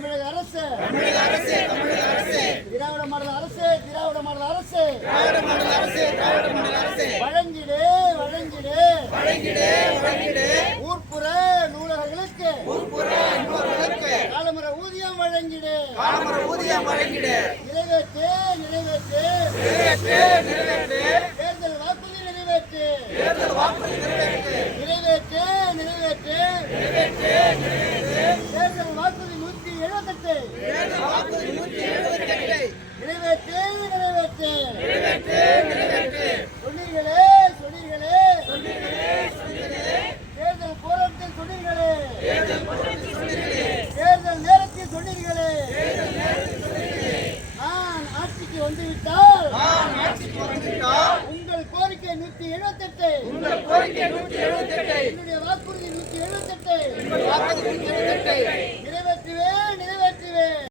தமிழக அரசு திராவிட மாடல் அரசு வழங்கிடு ஊர்ப்புற நூலகர்களுக்கு காலமுறை ஊதியம் வழங்கிடு நிறைவேற்று தேர்தல் வாக்குறுதி நிறைவேற்று தேர்தல் வாக்குறுதி 178 நிறைவேற்று சொன்னீர்களே தேர்தல் போராட்டத்தில் சொன்னீர்களே தேர்தல் நேரத்தில் சொன்னீர்களே நான் ஆட்சிக்கு வந்துவிட்டால் உங்கள் கோரிக்கை 178 என்னுடைய வாக்குறுதி 178